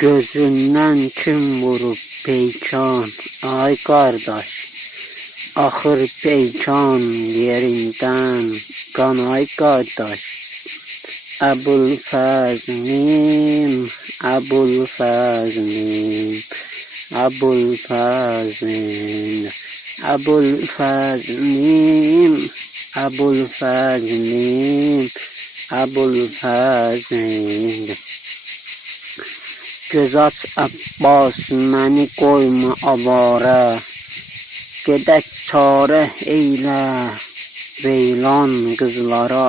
Gözündən kim vurub peykan, ay qardaş. Axır peykan yerindən qan, ay qardaş. Əbülfəzlim, Əbülfəzlim, Əbülfəzlim, Əbülfəzlim, Əbülfəzlim, Əbülfəzlim. Göz aç Abbas, məni qoyma avara. Gedək çarə eylə Reylan qızlara.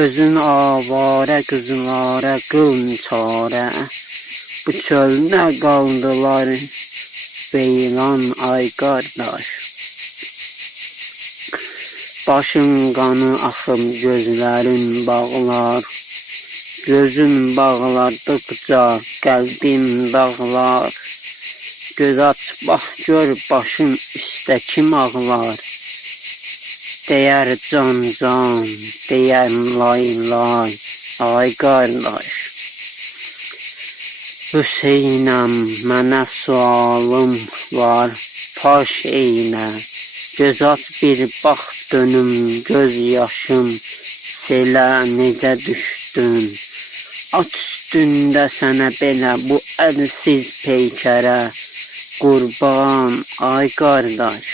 Özün avara qızlara qılın çarə. Bu çöldə qaldılar Reylan, ay qardaş. Başın qanı axıb gözlərin bağlar. Gözün bağladıqca qəlbim dağlar. Göz aç bax gör başın üstə kim ağlar. Deyər can can, deyər lay lay, ay qardaş. Hüseynəm, mənə sualım var, faş eylə. Göz aç bir bax dönüm göz yaşım, selə necə düşdün. At üstündə sənə belə bu əlsiz peykərə, qurban, ay qardaş.